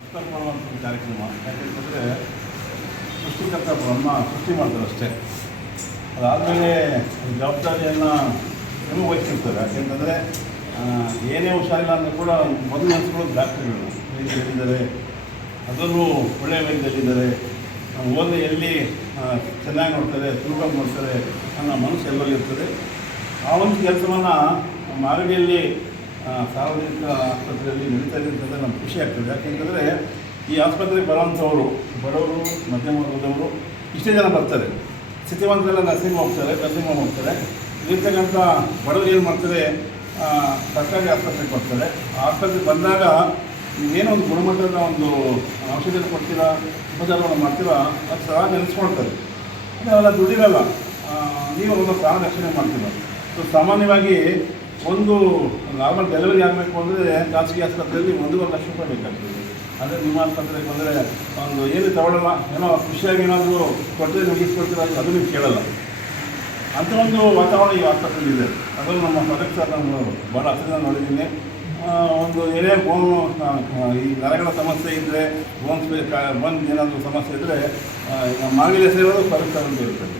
ಮಾಡುವಂಥ ಕಾರ್ಯಕ್ರಮ ಯಾಕೆಂತಂದರೆ ಸೃಷ್ಟಿಕರ್ತ ಬ್ರಹ್ಮ ಸೃಷ್ಟಿ ಮಾಡ್ತಾರೆ ಅಷ್ಟೇ ಅದಾದಮೇಲೆ ಜವಾಬ್ದಾರಿಯನ್ನು ಇನ್ನೂ ವಹಿಸಿರ್ತಾರೆ ಯಾಕೆಂತಂದರೆ ಏನೇ ಹುಷಾರಿಲ್ಲ ಅಂದರೂ ಕೂಡ ಮೊದಲು ನೆನೆಸ್ಕೊಳ್ಳೋದು ಡಾಕ್ಟರ್ಗಳು ವೈದ್ಯರಿದ್ದಾರೆ ಅದರಲ್ಲೂ ಒಳ್ಳೆಯ ವೈದ್ಯರಿದ್ದಾರೆ ಓದಿ ಎಲ್ಲಿ ಚೆನ್ನಾಗಿ ನೋಡ್ತಾರೆ ತೂಕ ನೋಡ್ತಾರೆ ಅನ್ನೋ ಮನಸ್ಸು ಎಲ್ಲರೂ ಇರ್ತದೆ ಆ ಒಂದು ಕೆಲಸವನ್ನು ಮಾಗಡಿಯಲ್ಲಿ ಸಾರ್ವಜನಿಕ ಆಸ್ಪತ್ರೆಯಲ್ಲಿ ನಡೀತಾ ಇದೆ ಅಂತಂದರೆ ನಮ್ಗೆ ಖುಷಿ ಆಗ್ತದೆ. ಯಾಕೆಂತಂದರೆ ಈ ಆಸ್ಪತ್ರೆಗೆ ಬರೋವಂಥವರು, ಬಡವರು, ಮಧ್ಯಮ ವರ್ಗದವರು ಇಷ್ಟೇ ಜನ ಬರ್ತಾರೆ. ಸ್ಥಿತಿವಂತರೆಲ್ಲ ನರ್ಸಿಂಗ್ ಹೋಗ್ತಾರೆ ನರ್ಸಿಂಗ್ ಹೋಮ್ ಹೋಗ್ತಾರೆ. ಇರ್ತಕ್ಕಂಥ ಬಡವರು ಏನು ಮಾಡ್ತಾರೆ ಸರ್ಕಾರಿ ಆಸ್ಪತ್ರೆಗೆ ಬರ್ತಾರೆ. ಆಸ್ಪತ್ರೆಗೆ ಬಂದಾಗ ನೀವೇನೋ ಒಂದು ಗುಣಮಟ್ಟದ ಒಂದು ಔಷಧಿಯನ್ನು ಕೊಡ್ತೀರಾ, ಉಪಚಾರವನ್ನು ಮಾಡ್ತೀರಾ, ಅದು ಸಹ ನೆನೆಸ್ಕೊಳ್ತಾರೆ. ಅಂದರೆ ಅವೆಲ್ಲ ದುಡ್ಡಿರಲ್ಲ. ನೀವು ಒಂದು ಪ್ರಾಣ ರಕ್ಷಣೆ ಮಾಡ್ತೀರ. ಸೊ ಸಾಮಾನ್ಯವಾಗಿ ಒಂದು ನಾರ್ಮಲ್ ಡೆಲಿವರಿ ಆಗಬೇಕು ಅಂದರೆ ಖಾಸಗಿ ಆಸ್ಪತ್ರೆಯಲ್ಲಿ ಒಂದೂವರೆ ಲಕ್ಷ ರೂಪಾಯಿ ಬೇಕಾಗ್ತದೆ. ಅಂದರೆ ನಿಮ್ಮ ಆಸ್ಪತ್ರೆಗೆ ಬಂದರೆ ಒಂದು ಏನು ತಗೊಳ್ಳಲ್ಲ ಏನೋ ಖುಷಿಯಾಗಿ ಏನಾದರೂ ಕೊಟ್ಟರೆ ಮುಗಿಸ್ಕೊಡ್ತೀರ ಅದು ನೀವು ಕೇಳಲ್ಲ. ಅಂಥ ಒಂದು ವಾತಾವರಣ ಈ ಆಸ್ಪತ್ರೆಯಲ್ಲಿ ಇದೆ. ಅದನ್ನು ನಮ್ಮ ಪದಕ್ ಸರ್ ನಾನು ಭಾಳ ಹತ್ತಿರ ನೋಡಿದ್ದೀನಿ. ಒಂದು ಏನೇ ಬೋನ್ ಈ ನರಗಳ ಸಮಸ್ಯೆ ಇದ್ದರೆ ಬೋನ್ಸ್ ಬಂದು ಏನಾದರೂ ಸಮಸ್ಯೆ ಇದ್ದರೆ ಮಾಗಿಲೆ ಸೇರೋದು ಪದಕ್ ಅಂತ ಇರ್ತದೆ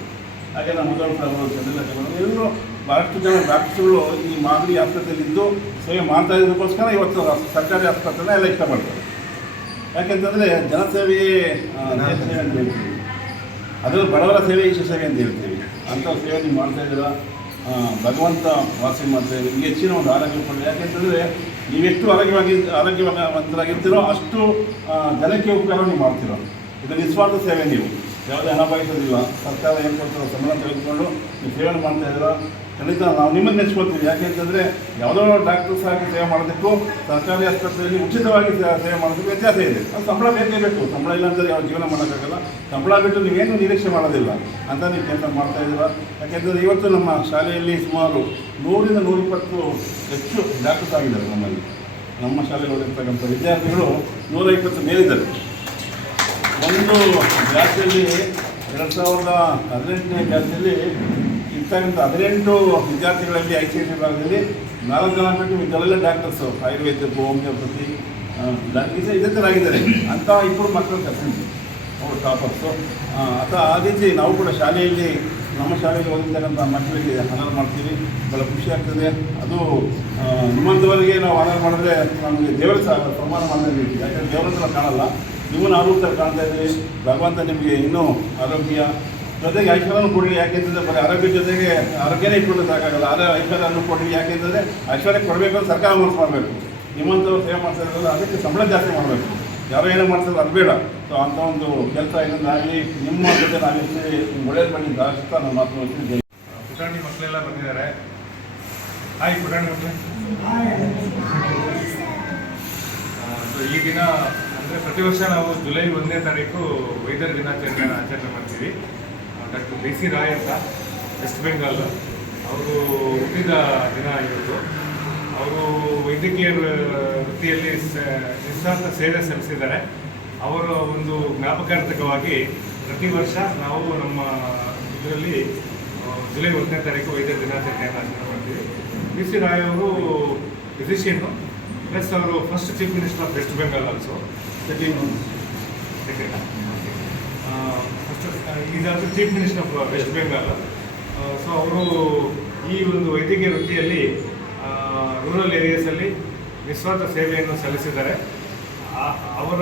ಹಾಗೆ ನಮ್ಮ ಮೊದಲು ಎಲ್ಲರೂ ಭಾಳಷ್ಟು ಜನ ಡಾಕ್ಟರ್ಸ್ಗಳು ಈ ಮಾದರಿ ಆಸ್ಪತ್ರೆಯಲ್ಲಿದ್ದು ಸೇವೆ ಮಾಡ್ತಾ ಇದ್ದಕ್ಕೋಸ್ಕರ ಇವತ್ತು ಸರ್ಕಾರಿ ಆಸ್ಪತ್ರೆನ ಎಲ್ಲ ಇಷ್ಟಪಡ್ತಾರೆ ಯಾಕೆಂತಂದರೆ ಜನಸೇವೆಯೇ ಸೇವೆ ಅಂತ ಹೇಳ್ತೀವಿ. ಅದು ಬಡವರ ಸೇವೆ ಈಶ್ವರ ಸೇವೆ ಅಂತ ಹೇಳ್ತೀವಿ. ಅಂಥ ಸೇವೆ ನೀವು ಮಾಡ್ತಾ ಇದ್ದೀರ? ಭಗವಂತ ವಾಸಿ ಮಾಡ್ತಾರೆ ನಿಮಗೆ ಹೆಚ್ಚಿನ ಒಂದು ಆರೋಗ್ಯ ಕೊಡಲಿ ಯಾಕೆಂತಂದರೆ ನೀವೆಷ್ಟು ಆರೋಗ್ಯವಾಗಿ ಆರೋಗ್ಯವಂತರಾಗಿರ್ತೀರೋ ಅಷ್ಟು ಜನಕ್ಕೆ ಉಪಕಾರ ನೀವು ಮಾಡ್ತೀರೋ. ಇದು ನಿಸ್ವಾರ್ಥ ಸೇವೆ ನೀವು. ಯಾವುದೇ ಹಣ ಬಾಯಿಸೋದಿಲ್ಲ ಸರ್ಕಾರ ಏನು ಕೊಡ್ತಾರೆ ಸಂಬಳ ತೆಗೆದುಕೊಂಡು ನೀವು ಸೇವೆ ಮಾಡ್ತಾ ಇದ್ದೀರಾ? ಖಂಡಿತ ನಾವು ನಿಮ್ಮನ್ನು ನೆಚ್ಕೊಳ್ತೀವಿ ಯಾಕೆಂತಂದರೆ ಯಾವುದೋ ಡಾಕ್ಟರ್ಸ್ ಆಗಿ ಸೇವೆ ಮಾಡೋದಕ್ಕೂ ಸರ್ಕಾರಿ ಆಸ್ಪತ್ರೆಯಲ್ಲಿ ಉಚಿತವಾಗಿ ಸೇವೆ ಮಾಡೋದಕ್ಕೂ ವ್ಯತ್ಯಾಸ ಇದೆ. ಅದು ಸಂಬಳ ಬೇಕೇ ಬೇಕು. ಸಂಬಳ ಇಲ್ಲ ಅಂದರೆ ಯಾವ ಜೀವನ ಮಾಡೋಕ್ಕಾಗಲ್ಲ. ಸಂಬಳ ಬಿಟ್ಟು ನೀವೇನು ನಿರೀಕ್ಷೆ ಮಾಡೋದಿಲ್ಲ. ಅಂತ ನೀವು ಕೆಲಸ ಮಾಡ್ತಾ ಇದ್ದೀರಾ? ಯಾಕೆಂದರೆ ಇವತ್ತು ನಮ್ಮ ಶಾಲೆಯಲ್ಲಿ ಸುಮಾರು ನೂರಿಂದ ನೂರಿಪ್ಪತ್ತು ಹೆಚ್ಚು ಡಾಕ್ಟರ್ಸ್ ಆಗಿದ್ದಾರೆ ನಮ್ಮಲ್ಲಿ. ನಮ್ಮ ಶಾಲೆಗಳಿರ್ತಕ್ಕಂಥ ವಿದ್ಯಾರ್ಥಿಗಳು ನೂರ ಇಪ್ಪತ್ತು ಮೇಲಿದ್ದಾರೆ. ಒಂದು ಜಾತಿಯಲ್ಲಿ ಎರಡು ಸಾವಿರದ ಹದಿನೆಂಟನೇ ಬ್ಯಾಚಲ್ಲಿ ಇರ್ತಕ್ಕಂಥ ಹದಿನೆಂಟು ವಿದ್ಯಾರ್ಥಿಗಳಲ್ಲಿ ಐ ಸಿ ಐ ವಿಭಾಗದಲ್ಲಿ ನಾಲ್ಕು ಜನ ಬಿಟ್ಟು ಇದೆಲ್ಲ ಡಾಕ್ಟರ್ಸು ಆಯುರ್ವೇದಿಕ್ ಹೋಮಿಯೋಪತಿ ಇದೇ ಥರ ಆಗಿದ್ದಾರೆ. ಅಂಥ ಇಬ್ಬರು ಮಕ್ಕಳು ಕರ್ಕೊಂಡು ಅವರು ಟಾಪರ್ಸು. ಅಥ ಆ ರೀತಿ ನಾವು ಕೂಡ ಶಾಲೆಯಲ್ಲಿ, ನಮ್ಮ ಶಾಲೆಗೆ ಓದಿರ್ತಕ್ಕಂಥ ಮಕ್ಕಳಿಗೆ ಹನರ್ ಮಾಡ್ತೀವಿ. ಭಾಳ ಖುಷಿ ಆಗ್ತದೆ. ಅದು ನಿಮ್ಮಂಥವರಿಗೆ ನಾವು ಆನರ್ ಮಾಡಿದ್ರೆ ನಮಗೆ ದೇವರ ಸಹ ಸನ್ಮಾನ ಮಾಡಿದ್ರೆ ಯಾಕಂದರೆ ದೇವರ ಕಾಣಲ್ಲ. ನಿಮ್ಮನ್ನು ಆರೋಗ್ಯ ಕಾಣ್ತಾ ಇದ್ದೀವಿ ಭಗವಂತ ನಿಮಗೆ ಇನ್ನೂ ಆರೋಗ್ಯ ಜೊತೆಗೆ ಐಶ್ವರ್ಯನೂ ಕೊಡಲಿ ಯಾಕೆಂತಂದರೆ ಬರೀ ಆರೋಗ್ಯ ಜೊತೆಗೆ ಆರೋಗ್ಯನೇ ಇಟ್ಕೊಂಡು ಸಾಕಾಗಲ್ಲ. ಆದರೆ ಐಶ್ವರ್ಯನೂ ಕೊಡಲಿ ಯಾಕೆಂತಂದರೆ ಐಶ್ವರ್ಯ ಕೊಡಬೇಕು ಅಂತ ಸರ್ಕಾರ ಮನಸ್ಸು ಮಾಡಬೇಕು. ನಿಮ್ಮಂಥವ್ರು ಸೇವೆ ಮಾಡ್ತಾ ಇರೋಲ್ಲ ಅದಕ್ಕೆ ಸಂಬಳ ಜಾಸ್ತಿ ಮಾಡಬೇಕು. ಯಾರೋ ಏನೋ ಮಾಡ್ತಾರೆ ಅದು ಬೇಡ. ಸೊ ಅಂಥ ಒಂದು ಕೆಲಸ ಇದನ್ನಾಗಿ ನಿಮ್ಮ ಜೊತೆ ನಾವಿರ್ತೀವಿ ಒಳ್ಳೇದು ಮಾಡಿ ಜಾಸ್ತಿ ನಾನು ಮಾತು. ಪುಟಾಣಿ ಮಕ್ಕಳೆಲ್ಲ ಬಂದಿದ್ದಾರೆ. ಹಾಯ್ ಪುಟಾಣಿ ಮಕ್ಕಳೇ. ಸೊ ಈ ದಿನ ಪ್ರತಿ ವರ್ಷ ನಾವು ಜುಲೈ ಒಂದನೇ ತಾರೀಕು ವೈದ್ಯರ ದಿನಾಚರಣೆಯನ್ನು ಆಚರಣೆ ಮಾಡ್ತೀವಿ. ಡಾಕ್ಟರ್ ಬಿ ಸಿ ರಾಯ್ ಅಂತ ವೆಸ್ಟ್ ಬೆಂಗಾಲ್ ಅವರು ಹುಟ್ಟಿದ ದಿನ ಇವತ್ತು ಅವರು ವೈದ್ಯಕೀಯ ವೃತ್ತಿಯಲ್ಲಿ ನಿಸ್ವಾರ್ಥ ಸೇವೆ ಸಲ್ಲಿಸಿದ್ದಾರೆ. ಅವರ ಒಂದು ಜ್ಞಾಪಕಾರ್ಥಕವಾಗಿ ಪ್ರತಿ ವರ್ಷ ನಾವು ನಮ್ಮ ಇದರಲ್ಲಿ ಜುಲೈ ಒಂದನೇ ತಾರೀಕು ವೈದ್ಯರ ದಿನಾಚರಣೆಯನ್ನು ಆಚರಣೆ ಮಾಡ್ತೀವಿ. ಬಿ ಸಿ ರಾಯ್ ಅವರು ಫಿಸಿಷಿಯನ್ನು ಪ್ಲಸ್ ಅವರು first chief minister of West Bengal also first is also chief minister of West Bengal so ಅವರು ಈ ಒಂದು ವೈದ್ಯಕೀಯ ವೃತ್ತಿಯಲ್ಲಿ ರೂರಲ್ ಏರಿಯಾಸಲ್ಲಿ ನಿಸ್ವಾರ್ಥ ಸೇವೆಯನ್ನು ಸಲ್ಲಿಸಿದ್ದಾರೆ. ಅವರ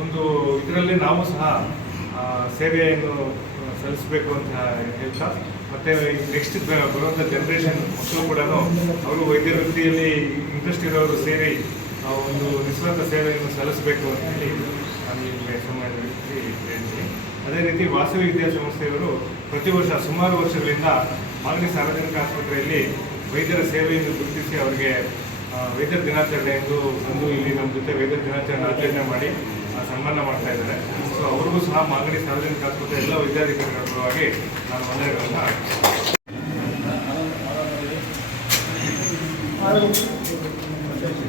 ಒಂದು ಇದರಲ್ಲಿ ನಾವು ಸಹ ಸೇವೆಯನ್ನು ಸಲ್ಲಿಸಬೇಕು ಅಂತ ಹೇಳ್ತಾ ಮತ್ತು ನೆಕ್ಸ್ಟ್ ಬರುವಂಥ ಜನ್ರೇಷನ್ ಮಕ್ಕಳು ಕೂಡ ಅವರು ವೈದ್ಯ ವೃತ್ತಿಯಲ್ಲಿ ಇಂಟ್ರೆಸ್ಟ್ ಇರೋರು ಸೇರಿ ಒಂದು ನಿಸ್ವಾರ್ಥ ಸೇವೆಯನ್ನು ಸಲ್ಲಿಸಬೇಕು ಅಂತ ಹೇಳಿ ನಾನು ನಿಮಗೆ ಸಮಾಜದಲ್ಲಿ ಅದೇ ರೀತಿ ವಾಸವಿ ವಿದ್ಯಾಸಂಸ್ಥೆಯವರು ಪ್ರತಿ ವರ್ಷ ಸುಮಾರು ವರ್ಷಗಳಿಂದ ಮಾಗಡಿ ಸಾರ್ವಜನಿಕ ಆಸ್ಪತ್ರೆಯಲ್ಲಿ ವೈದ್ಯರ ಸೇವೆಯನ್ನು ಗುರುತಿಸಿ ಅವರಿಗೆ ವೈದ್ಯರ ದಿನಾಚರಣೆ ಎಂದು ಬಂದು ಇಲ್ಲಿ ನಮ್ಮ ಜೊತೆ ವೈದ್ಯರ ದಿನಾಚರಣೆ ಆಚರಣೆ ಮಾಡಿ ಸನ್ಮಾನ ಮಾಡ್ತಾ ಇದ್ದಾರೆ. ಸೊ ಅವ್ರಿಗೂ ಸಹ ಮಾಗಡಿ ಸಾರ್ವಜನಿಕ ಆಸ್ಪತ್ರೆ ಎಲ್ಲ ವಿದ್ಯಾರ್ಥಿಗಳ ಪರವಾಗಿ ನಾನು ವಂದನೆಗಳನ್ನು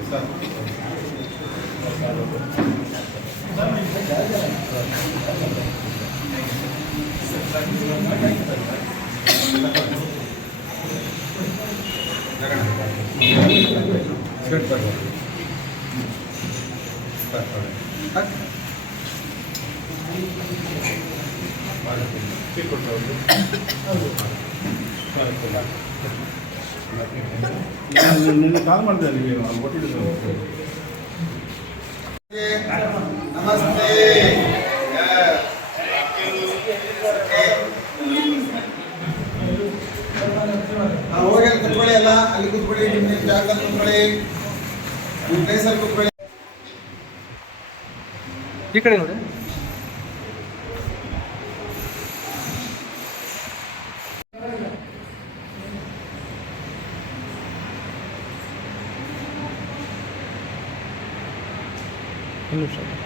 Start ನಾನು ನಿನ್ನೆ ಕಾಲ್ ಮಾಡಿದೆ ನೀವೇನು ಒಟ್ಟಿದ್ದು ನಮಸ್ತೆ. ಹೋಗಿ ಕುತ್ಕೊಳ್ಳಿ ಅಲ್ಲ ಅಲ್ಲಿ ಕುತ್ಕೊಳ್ಳಿ ನಿಮ್ಮ ಜಾಗದಲ್ಲಿ ಕುತ್ಕೊಳ್ಳಿ. ನಿಮ್ಮ ಪ್ಲೇಸಲ್ಲಿ ಕುತ್ಕೊಳ್ಳಿ. ಈ ಕಡೆ ನೋಡಿ. ಒಂದು ನಿಮಿಷ